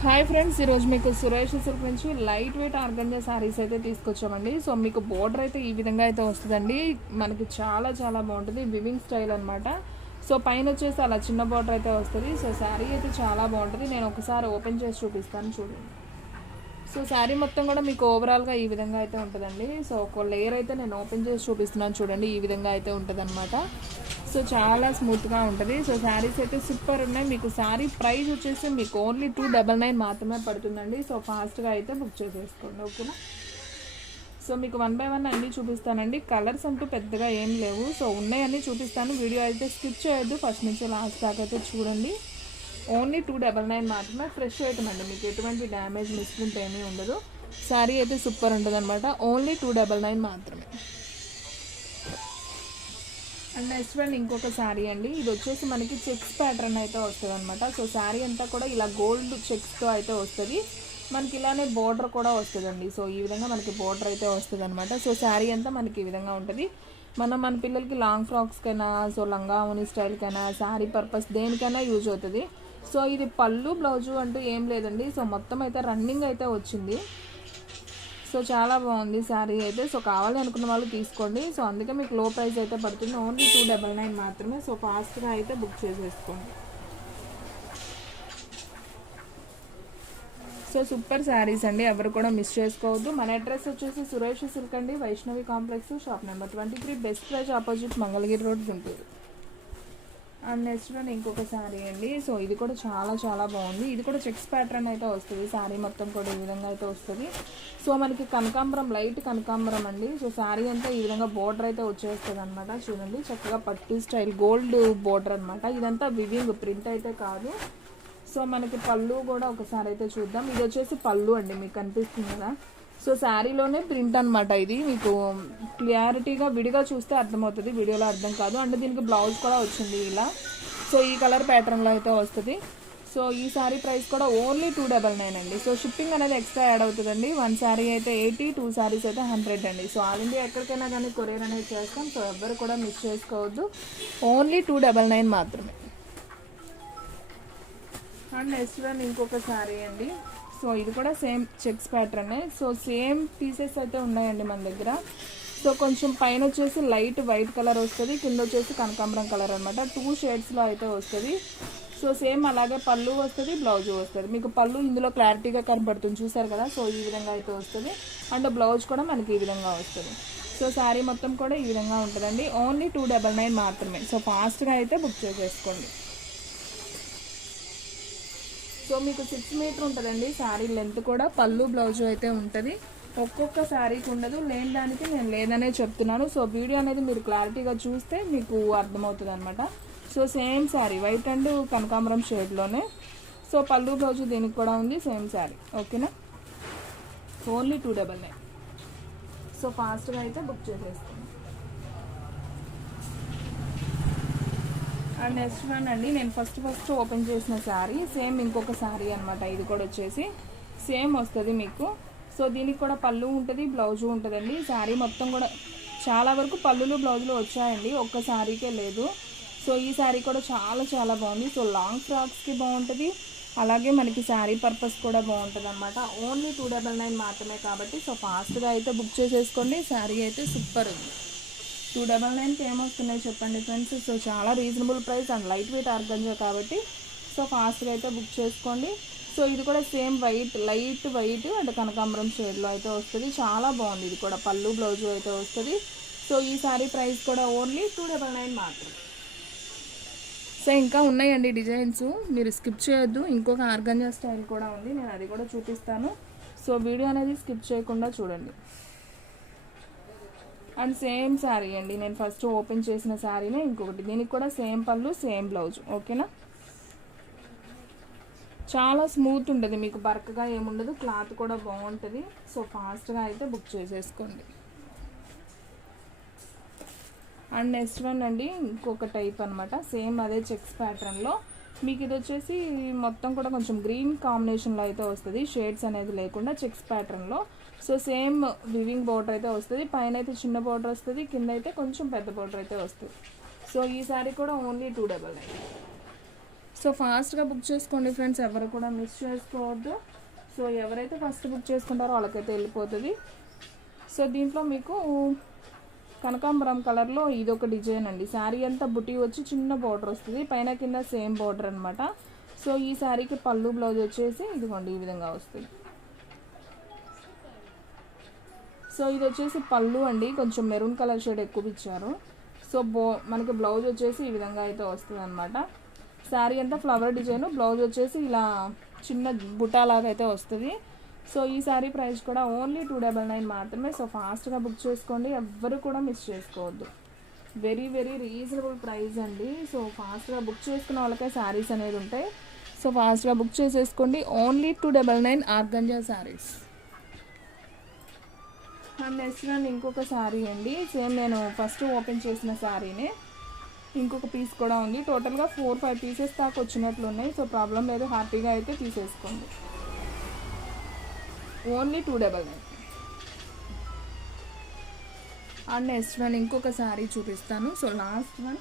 Hi friends, ఈరోజు మీకు Suresh silk నుంచి లైట్ వెయిట్ ఆర్గంజా శారీస్ అయితే తీసుకొచ్చామండి. సో మీకు బోర్డర్ అయితే ఈ విధంగా అయితే వస్తుందండి. మనకి చాలా చాలా బాగుంటుంది, వివింగ్ స్టైల్ అనమాట. సో పైన వచ్చేసి అలా చిన్న బోర్డర్ అయితే వస్తుంది. సో శారీ అయితే చాలా బాగుంటుంది. నేను ఒకసారి ఓపెన్ చేసి చూపిస్తాను, చూడండి. సో శారీ మొత్తం కూడా మీకు ఓవరాల్గా ఈ విధంగా అయితే ఉంటుందండి. సో ఒక లేయర్ అయితే నేను ఓపెన్ చేసి చూపిస్తున్నాను, చూడండి. ఈ విధంగా అయితే ఉంటుంది అనమాట. సో చాలా స్మూత్గా ఉంటుంది. సో శారీస్ అయితే సూపర్ ఉన్నాయి. మీకు శారీ ప్రైస్ వచ్చేసి మీకు ఓన్లీ 299 మాత్రమే పడుతుందండి. సో ఫాస్ట్గా అయితే బుక్ చేసేసుకోండి, ఓకేనా. సో మీకు 1 by 1 అన్నీ చూపిస్తానండి. కలర్స్ అంటూ పెద్దగా ఏం లేవు. సో ఉన్నాయన్నీ చూపిస్తాను. వీడియో అయితే స్కిప్ చేయొద్దు, ఫస్ట్ నుంచి లాస్ట్ దాకా అయితే చూడండి. ఓన్లీ 299 మాత్రమే. ఫ్రెష్ ఐటమ్ అండి, మీకు ఎటువంటి డ్యామేజ్ మిస్ప్రింట్ ఏమీ ఉండదు. శారీ అయితే సూపర్ ఉంటుంది అనమాట. ఓన్లీ 299 మాత్రమే. అండ్ నెక్స్ట్ వన్ ఇంకొక శారీ అండి. ఇది వచ్చేసి మనకి చెక్స్ ప్యాటర్న్ అయితే వస్తుంది అనమాట. సో శారీ అంతా కూడా ఇలా గోల్డ్ చెక్స్తో అయితే వస్తుంది. మనకి ఇలానే బోర్డర్ కూడా వస్తుందండి. సో ఈ విధంగా మనకి బోర్డర్ అయితే వస్తుంది అనమాట. సో శారీ అంతా మనకి ఈ విధంగా ఉంటుంది. మన పిల్లలకి లాంగ్ ఫ్రాక్స్కైనా, సో లంగా ఓని స్టైల్కైనా, శారీ పర్పస్ దేనికైనా యూజ్ అవుతుంది. సో ఇది పళ్ళు బ్లౌజు అంటూ ఏం లేదండి. సో మొత్తం అయితే రన్నింగ్ అయితే వచ్చింది. సో చాలా బాగుంది శారీ అయితే. సో కావాలి అనుకున్న వాళ్ళు తీసుకోండి. సో అందుకే మీకు లో ప్రైస్ అయితే పడుతుంది. ఓన్లీ 299 మాత్రమే. సో ఫాస్ట్గా అయితే బుక్ చేసేసుకోండి. సో సూపర్ శారీస్ అండి, ఎవరు కూడా మిస్ చేసుకోవద్దు. మన అడ్రస్ వచ్చేసి సురేష్ సిల్క్ అండి, Vaishnavi complex, shop number 23, best praise opposite Mangalagiri road, Guntur. And next one ఇంకొక శారీ అండి. సో ఇది కూడా చాలా చాలా బాగుంది. ఇది కూడా చెక్స్ ప్యాటర్న్ అయితే వస్తుంది. శారీ మొత్తం కూడా ఈ విధంగా అయితే వస్తుంది. సో మనకి కనకాంబరం, లైట్ కనకాంబరం అండి. సో శారీ అంతా ఈ విధంగా బోర్డర్ అయితే వచ్చేస్తుంది అనమాట. చూడండి, చక్కగా పట్టు స్టైల్ గోల్డ్ బోర్డర్ అనమాట. ఇదంతా వివింగ్, ప్రింట్ అయితే కాదు. సో మనకి పళ్ళు కూడా ఒకసారి అయితే చూద్దాం. ఇది వచ్చేసి పళ్ళు అండి, మీకు కనిపిస్తుంది కదా. సో శారీలోనే ప్రింట్ అనమాట. ఇది మీకు క్లారిటీగా విడిగా చూస్తే అర్థమవుతుంది, వీడియోలో అర్థం కాదు. అంటే దీనికి బ్లౌజ్ కూడా వచ్చింది ఇలా. సో ఈ కలర్ ప్యాటర్న్లో అయితే వస్తుంది. సో ఈ శారీ ప్రైస్ కూడా ఓన్లీ 299 అండి. సో షిప్పింగ్ అనేది ఎక్స్ట్రా యాడ్ అవుతుందండి. 1 శారీ అయితే 80, 2 శారీస్ అయితే 100 అండి. సో ఆల్ ఇండియా ఎక్కడికైనా కానీ కొరియర్ అనేది చేస్తాం. సో ఎవ్వరు కూడా మిస్ చేసుకోవద్దు. ఓన్లీ 299 మాత్రమే. అండ్ నెక్స్ట్ వన్ ఇంకొక శారీ అండి. సో ఇది కూడా సేమ్ చెక్స్ ప్యాటర్నే. సో సేమ్ పీసెస్ అయితే ఉన్నాయండి మన దగ్గర. సో కొంచెం పైన వచ్చేసి లైట్ వైట్ కలర్ వస్తుంది, కింద వచ్చేసి కనకాంబరం కలర్ అనమాట. 2 షేడ్స్లో అయితే వస్తుంది. సో సేమ్ అలాగే పళ్ళు వస్తుంది, బ్లౌజ్ వస్తుంది. మీకు పళ్ళు ఇందులో క్లారిటీగా కనబడుతుంది, చూసారు కదా. సో ఈ విధంగా అయితే వస్తుంది. అండ్ బ్లౌజ్ కూడా మనకి ఈ విధంగా వస్తుంది. సో శారీ మొత్తం కూడా ఈ విధంగా ఉంటుందండి. ఓన్లీ 299 మాత్రమే. సో ఫాస్ట్గా అయితే బుక్ చేసేసుకోండి. సో మీకు 6 మీటర్ ఉంటుందండి శారీ లెంత్ కూడా. పళ్ళు బ్లౌజ్ అయితే ఉంటుంది. ఒక్కొక్క శారీకి ఉండదు, లేని దానికి నేను లేదనే చెప్తున్నాను. సో వీడియో అనేది మీరు క్లారిటీగా చూస్తే మీకు అర్థమవుతుంది అనమాట. So same sari white and కనకాంబరం షేడ్లోనే. సో పళ్ళు బ్లౌజ్ దీనికి కూడా ఉంది, సేమ్ శారీ, ఓకేనా. ఓన్లీ 299. సో ఫాస్ట్గా అయితే బుక్ చేసేస్తాను. అండ్ నెక్స్ట్ వన్ అండి, నేను ఫస్ట్ ఓపెన్ చేసిన శారీ సేమ్ ఇంకొక శారీ అనమాట. ఇది కూడా వచ్చేసి సేమ్ వస్తుంది మీకు. సో దీనికి కూడా పళ్ళు ఉంటుంది, బ్లౌజు ఉంటుందండి. శారీ మొత్తం కూడా చాలా వరకు పళ్ళులు బ్లౌజులు వచ్చాయండి, ఒక్క శారీకే లేదు. సో ఈ శారీ కూడా చాలా చాలా బాగుంది. సో లాంగ్ ఫ్రాక్స్కి బాగుంటుంది, అలాగే మనకి శారీ పర్పస్ కూడా బాగుంటుంది అనమాట. ఓన్లీ 299 మాత్రమే కాబట్టి సో ఫాస్ట్గా అయితే బుక్ చేసేసుకోండి. శారీ అయితే సూపర్ ఉంది. 299కి ఏమొస్తున్నాయి చెప్పండి ఫ్రెండ్స్. సో చాలా reasonable price and light weight organza కాబట్టి సో ఫాస్ట్గా అయితే బుక్ చేసుకోండి. సో ఇది కూడా సేమ్ లైట్ వైట్ అండ్ కనకాంబరం షేడ్లో అయితే వస్తుంది. చాలా బాగుంది. ఇది కూడా పళ్ళు బ్లౌజు అయితే వస్తుంది. సో ఈ సారీ ప్రైస్ కూడా ఓన్లీ 299 మాత్రం. సో ఇంకా ఉన్నాయండి డిజైన్స్, మీరు స్కిప్ చేయొద్దు. ఇంకొక ఆర్గంజా స్టైల్ కూడా ఉంది, నేను అది కూడా చూపిస్తాను. సో వీడియో అనేది స్కిప్ చేయకుండా చూడండి. అండ్ సేమ్ శారీ అండి, నేను ఫస్ట్ ఓపెన్ చేసిన శారీనే ఇంకొకటి. దీనికి కూడా సేమ్ పళ్ళు, సేమ్ బ్లౌజ్, ఓకేనా. చాలా స్మూత్ ఉంటుంది, మీకు బరకగా ఏముండదు, క్లాత్ కూడా బాగుంటుంది. సో ఫాస్ట్గా అయితే బుక్ చేసేసుకోండి. అండ్ నెక్స్ట్ వన్ అండి ఇంకొక టైప్ అనమాట. సేమ్ అదే చెక్స్ ప్యాటర్న్లో మీకు ఇది వచ్చేసి మొత్తం కూడా కొంచెం గ్రీన్ కాంబినేషన్లో అయితే వస్తుంది, షేడ్స్ అనేది లేకుండా చెక్స్ ప్యాటర్న్లో. సో సేమ్ వివింగ్ బోర్డర్ అయితే వస్తుంది. పైన అయితే చిన్న బోర్డర్ వస్తుంది, కింద అయితే కొంచెం పెద్ద బోర్డర్ అయితే వస్తుంది. సో ఈ సారీ కూడా ఓన్లీ 299. సో ఫాస్ట్గా బుక్ చేసుకోండి ఫ్రెండ్స్, ఎవరు కూడా మిస్ చేసుకోవద్దు. సో ఎవరైతే ఫస్ట్ బుక్ చేసుకుంటారో వాళ్ళకైతే వెళ్ళిపోతుంది. సో దీంట్లో మీకు కనకాంబరం కలర్లో ఇదొక డిజైన్ అండి. శారీ అంతా బుటీ వచ్చి చిన్న బార్డర్ వస్తుంది, పైన కింద సేమ్ బార్డర్ అనమాట. సో ఈ శారీకి పళ్ళు బ్లౌజ్ వచ్చేసి ఇదిగోండి ఈ విధంగా వస్తుంది. సో ఇది వచ్చేసి పళ్ళు అండి, కొంచెం మెరూన్ కలర్ షేడ్ ఎక్కువ ఇచ్చారు. సో మనకి బ్లౌజ్ వచ్చేసి ఈ విధంగా అయితే వస్తుంది అనమాట. శారీ అంతా ఫ్లవర్ డిజైన్, బ్లౌజ్ వచ్చేసి ఇలా చిన్న బుటా లాగా అయితే వస్తుంది. సో ఈ శారీ ప్రైస్ కూడా ఓన్లీ 299 మాత్రమే. సో ఫాస్ట్గా బుక్ చేసుకోండి, ఎవ్వరు కూడా మిస్ చేసుకోవద్దు. వెరీ వెరీ రీజనబుల్ ప్రైస్ అండి. సో ఫాస్ట్గా బుక్ చేసుకున్న వాళ్ళకే శారీస్ అనేది ఉంటాయి. సో ఫాస్ట్గా బుక్ చేసేసుకోండి. Only 299 organza saris. And next నేను ఇంకొక శారీ అండి, సేమ్ నేను ఫస్ట్ ఓపెన్ చేసిన శారీనే, ఇంకొక పీస్ కూడా ఉంది. టోటల్గా 4-5 పీసెస్ దాకా వచ్చినట్లు ఉన్నాయి. సో ప్రాబ్లం లేదు, హ్యాపీగా అయితే తీసేసుకోండి. ఓన్లీ 299. అండ్ నెక్స్ట్ వన్ ఇంకొక శారీ చూపిస్తాను. సో లాస్ట్ వన్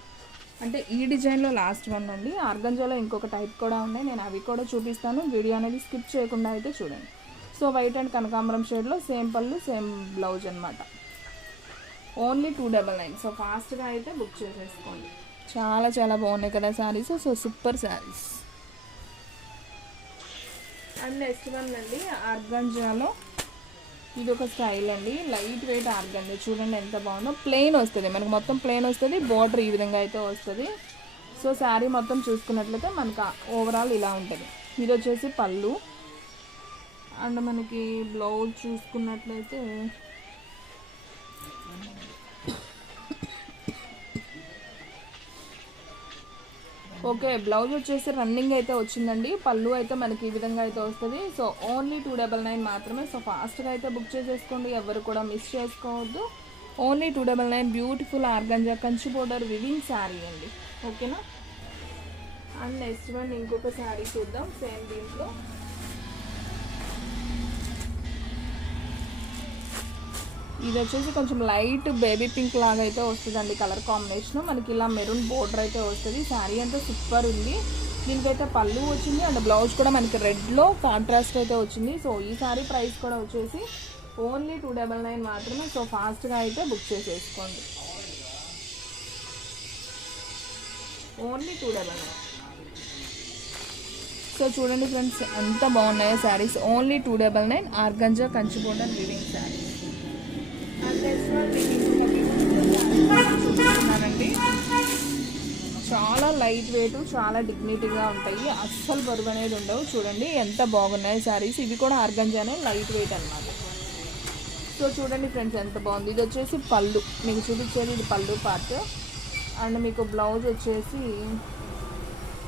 అంటే ఈ డిజైన్లో లాస్ట్ వన్ అండి. ఆర్గంజాలో ఇంకొక టైప్ కూడా ఉన్నాయి, నేను అవి కూడా చూపిస్తాను. వీడియో అనేది స్కిప్ చేయకుండా అయితే చూడండి. సో వైట్ అండ్ కనకాంబరం షేడ్లో సేమ్ పళ్ళు సేమ్ బ్లౌజ్ అనమాట. ఓన్లీ 299. సో ఫాస్ట్గా అయితే బుక్ చేసేసుకోండి. చాలా చాలా బాగున్నాయి కదా saris. So super saris. And next one అండి ఆర్గంజాలో ఇది ఒక స్టైల్ అండి, లైట్ వెయిట్ ఆర్గంజా. చూడండి ఎంత బాగుందో. ప్లెయిన్ వస్తుంది మనకు, మొత్తం ప్లెయిన్ వస్తుంది, బార్డర్ ఈ విధంగా అయితే వస్తుంది. సో శారీ మొత్తం చూసుకున్నట్లయితే మనకు ఓవరాల్ ఇలా ఉంటుంది. ఇది వచ్చేసి పళ్ళు అండ్ మనకి బ్లౌజ్ చూసుకున్నట్లయితే ఓకే, బ్లౌజ్ వచ్చేసి రన్నింగ్ అయితే వచ్చిందండి. పళ్ళు అయితే మనకి ఈ విధంగా అయితే వస్తుంది. సో ఓన్లీ 299 మాత్రమే. సో ఫాస్ట్గా అయితే బుక్ చేసేసుకోండి, ఎవరు కూడా మిస్ చేసుకోవద్దు. Only 299 beautiful organza Kanchi border weaving sari అండి. ఓకేనా. అండ్ నెక్స్ట్ వన్ ఇంకొక శారీ చూద్దాం సేమ్ దీంట్లో. ఇది వచ్చేసి కొంచెం లైట్ బేబీ పింక్ లాగా అయితే వస్తుందండి కలర్ కాంబినేషన్. మనకి ఇలా మెరూన్ బోర్డర్ అయితే వస్తుంది. శారీ అంతా సూపర్ ఉంది. దీనికైతే పళ్ళు వచ్చింది అండ్ బ్లౌజ్ కూడా మనకి రెడ్లో కాంట్రాస్ట్ అయితే వచ్చింది. సో ఈ శారీ ప్రైస్ కూడా వచ్చేసి ఓన్లీ 299 మాత్రమే. సో ఫాస్ట్గా అయితే బుక్ చేసేసుకోండి. ఓన్లీ 299. సో చూడండి ఫ్రెండ్స్ ఎంత బాగున్నాయో saris. Only 299 organza Kanchi border weaving sari. చూపిస్తున్నానండి, చాలా లైట్ వెయిట్, చాలా డిగ్నిటీగా ఉంటాయి, అస్సలు బరువు అనేది ఉండవు. చూడండి ఎంత బాగున్నాయి శారీస్. ఇవి కూడా ఆర్గంజానే, లైట్ వెయిట్ అన్నమాట. సో చూడండి ఫ్రెండ్స్ ఎంత బాగుంది. ఇది వచ్చేసి పళ్ళు, మీకు చూపించేది ఇది పళ్ళు పార్ట్. అండ్ మీకు బ్లౌజ్ వచ్చేసి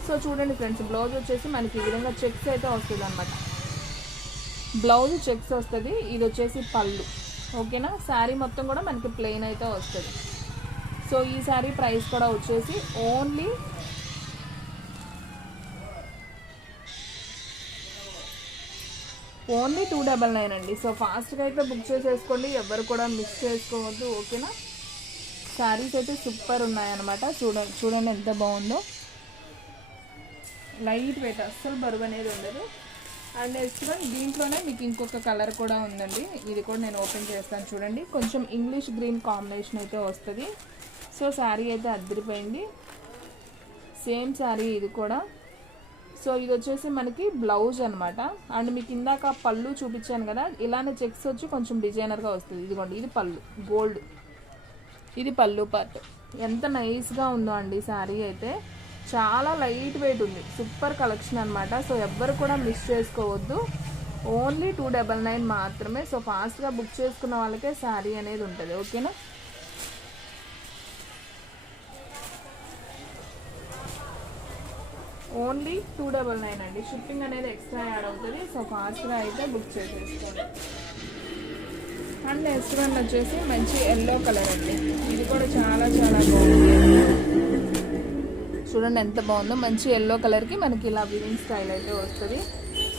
సో చూడండి ఫ్రెండ్స్ బ్లౌజ్ వచ్చేసి మనకి ఈ విధంగా చెక్స్ అయితే వస్తుంది అనమాట. బ్లౌజ్ చెక్స్ వస్తుంది. ఇది వచ్చేసి పళ్ళు. ఓకేనా. శారీ మొత్తం కూడా మనకి ప్లెయిన్ అయితే వస్తుంది. సో ఈ శారీ ప్రైస్ కూడా వచ్చేసి ఓన్లీ 299 అండి. సో ఫాస్ట్గా అయితే బుక్ చేసేసుకోండి, ఎవరు కూడా మిస్ చేసుకోవద్దు. ఓకేనా. శారీస్ అయితే సూపర్ ఉన్నాయన్నమాట. చూడండి ఎంత బాగుందో. లైట్ వెయిట్, అస్సలు బరువు అనేది ఉండదు. అండ్ నెక్స్ట్ వన్ దీంట్లోనే మీకు ఇంకొక కలర్ కూడా ఉందండి. ఇది కూడా నేను ఓపెన్ చేస్తాను చూడండి. కొంచెం ఇంగ్లీష్ గ్రీన్ కాంబినేషన్ అయితే వస్తుంది. సో శారీ అయితే అద్దరిపోయింది. సేమ్ శారీ ఇది కూడా. సో ఇది వచ్చేసి మనకి బ్లౌజ్ అనమాట. అండ్ మీకు ఇందాక పళ్ళు చూపించాను కదా, ఇలానే చెక్స్ వచ్చి కొంచెం డిజైనర్గా వస్తుంది. ఇదిగోండి ఇది పళ్ళు గోల్డ్, ఇది పళ్ళు పార్ట్. ఎంత నైస్గా ఉందో అండి శారీ అయితే. చాలా లైట్ వెయిట్ ఉంది, సూపర్ కలెక్షన్ అనమాట. సో ఎవ్వరు కూడా మిస్ చేసుకోవద్దు. ఓన్లీ 299 మాత్రమే. సో ఫాస్ట్గా బుక్ చేసుకున్న వాళ్ళకే శారీ అనేది ఉంటుంది. ఓకేనా. ఓన్లీ 299 అండి. షిప్పింగ్ అనేది ఎక్స్ట్రా యాడ్ అవుతుంది. సో ఫాస్ట్గా అయితే బుక్ చేసేసుకోండి. అండ్ నెక్స్ట్ వన్ వచ్చేసి మంచి ఎల్లో కలర్ అండి. ఇది కూడా చాలా చాలా బాగుంది. చూడండి ఎంత బాగుందో. మంచి ఎల్లో కలర్కి మనకి ఇలా వివింగ్ స్టైల్ అయితే వస్తుంది.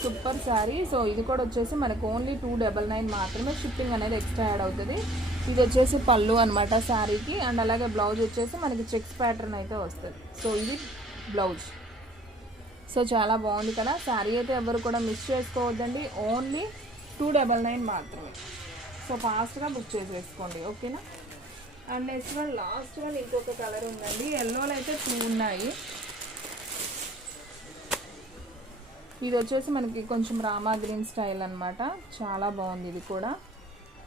సూపర్ శారీ. సో ఇది కూడా వచ్చేసి మనకు ఓన్లీ 299 మాత్రమే. షిప్పింగ్ అనేది ఎక్స్ట్రా యాడ్ అవుతుంది. ఇది వచ్చేసి పళ్ళు అనమాట శారీకి. అండ్ అలాగే బ్లౌజ్ వచ్చేసి మనకి చెక్స్ ప్యాటర్న్ అయితే వస్తుంది. సో ఇది బ్లౌజ్. సో చాలా బాగుంది కదా. శారీ అయితే ఎవరు కూడా మిస్ చేసుకోవద్దండి. ఓన్లీ 299 మాత్రమే. సో ఫాస్ట్గా బుక్ చేసేసుకోండి, ఓకేనా. And next one, last one ఇంకొక కలర్ ఉందండి. ఎల్లోలో అయితే 2 ఉన్నాయి. ఇది వచ్చేసి మనకి కొంచెం రామా గ్రీన్ స్టైల్ అనమాట. చాలా బాగుంది ఇది కూడా.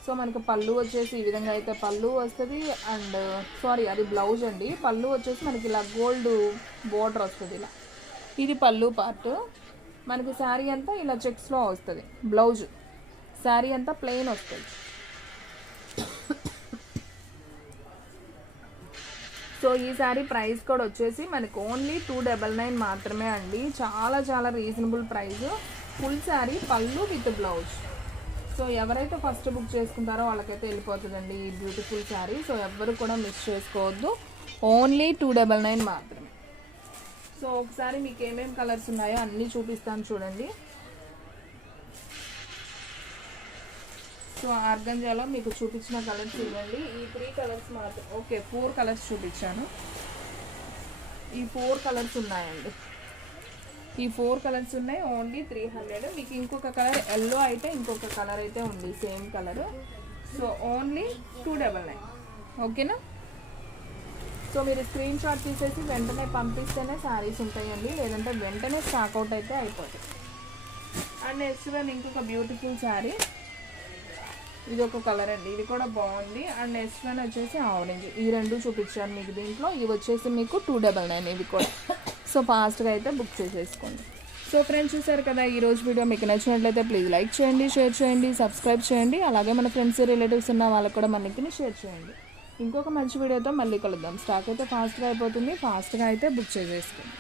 సో మనకి పళ్ళు వచ్చేసి ఈ విధంగా అయితే పళ్ళు వస్తుంది. అండ్ సారీ, అది బ్లౌజ్ అండి. పళ్ళు వచ్చేసి మనకి ఇలా గోల్డ్ బోర్డర్ వస్తుంది ఇలా. ఇది పళ్ళు పార్ట్. మనకి శారీ అంతా ఇలా చెక్స్లో వస్తుంది. బ్లౌజ్ శారీ అంతా ప్లెయిన్ వస్తుంది. సో ఈ శారీ ప్రైస్ కూడా వచ్చేసి మనకు ఓన్లీ 299 మాత్రమే అండి. చాలా చాలా రీజనబుల్ ప్రైస్. ఫుల్ శారీ పళ్ళు విత్ బ్లౌజ్. సో ఎవరైతే ఫస్ట్ బుక్ చేసుకుంటారో వాళ్ళకైతే వెళ్ళిపోతుందండి ఈ బ్యూటిఫుల్ శారీ. సో ఎవ్వరు కూడా మిస్ చేసుకోవద్దు. ఓన్లీ 299 మాత్రమే. సో ఒకసారి మీకు ఏమేమి కలర్స్ ఉన్నాయో అన్నీ చూపిస్తాను చూడండి. సో ఆర్గంజాలో మీకు చూపించిన కలర్స్ ఇవ్వండి. ఈ 3 కలర్స్ మాత్రం, ఓకే 4 కలర్స్ చూపించాను. ఈ 4 కలర్స్ ఉన్నాయండి. ఈ 4 కలర్స్ ఉన్నాయి. ఓన్లీ 300. మీకు ఇంకొక కలర్ ఎల్లో అయితే ఇంకొక కలర్ అయితే ఉంది సేమ్ కలర్. సో ఓన్లీ 299, ఓకేనా. సో మీరు స్క్రీన్ షాట్ తీసేసి వెంటనే పంపిస్తేనే శారీస్ ఉంటాయండి, లేదంటే వెంటనే స్టాక్అవుట్ అయితే అయిపోతాయి. అండ్ నెక్స్ట్ వన్ ఇంకొక బ్యూటిఫుల్ శారీ. ఇది ఒక కలర్ అండి, ఇది కూడా బాగుంది. అండ్ నెక్స్ట్ వన్ వచ్చేసి ఆరెంజ్. ఈ 2 చూపించాను మీకు దీంట్లో. ఇవి వచ్చేసి మీకు 299 ఇవి కూడా. సో ఫాస్ట్గా అయితే బుక్ చేసేసుకోండి. సో ఫ్రెండ్స్ చూసారు కదా ఈరోజు వీడియో. మీకు నచ్చినట్లయితే ప్లీజ్ లైక్ చేయండి, షేర్ చేయండి, సబ్స్క్రైబ్ చేయండి. అలాగే మన ఫ్రెండ్స్ రిలేటివ్స్ ఉన్న వాళ్ళకి కూడా మన లింక్ని షేర్ చేయండి. ఇంకొక మంచి వీడియోతో మళ్ళీ కలుద్దాం. స్టాక్ అయితే ఫాస్ట్గా అయిపోతుంది. ఫాస్ట్గా అయితే బుక్ చేసేసుకోండి.